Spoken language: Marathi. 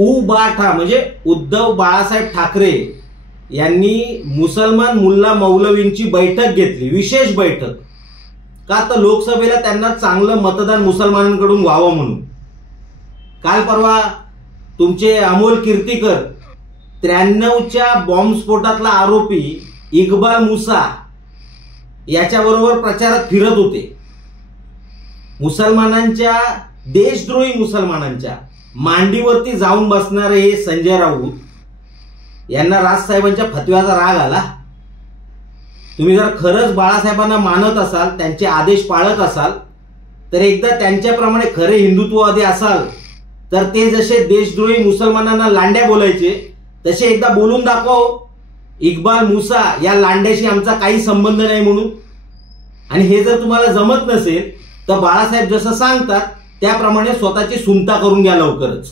उबाठा म्हणजे उद्धव बाळासाहेब ठाकरे यांनी मुसलमान मुल्ला मौलवींची बैठक घेतली, विशेष बैठक. का तर लोकसभेला त्यांना चांगलं मतदान मुसलमानांकडून व्हावं म्हणून. काल परवा तुमचे अमोल कीर्तीकर 93च्या बॉम्बस्फोटातला आरोपी इक्बाल मुसा याच्याबरोबर प्रचारात फिरत होते. मुसलमानांच्या, देशद्रोही मुसलमानांच्या मांडीवरती जाऊन बसणारे हे संजय राऊत यांना राजसाहेबांच्या फतव्याचा राग आला. तुम्ही जर खरंच बाळासाहेबांना मानत असाल, त्यांचे आदेश पाळत असाल, तर एकदा त्यांच्याप्रमाणे खरे हिंदुत्ववादी असाल तर ते जसे देशद्रोही मुसलमानांना लांड्या बोलायचे तसे एकदा बोलून दाखव इक्बाल मुसा या लांड्याशी आमचा काही संबंध नाही म्हणून. आणि हे जर तुम्हाला जमत नसेल तर बाळासाहेब जसं सांगतात त्याप्रमाणे स्वतःची सुनता करून घ्या लवकरच.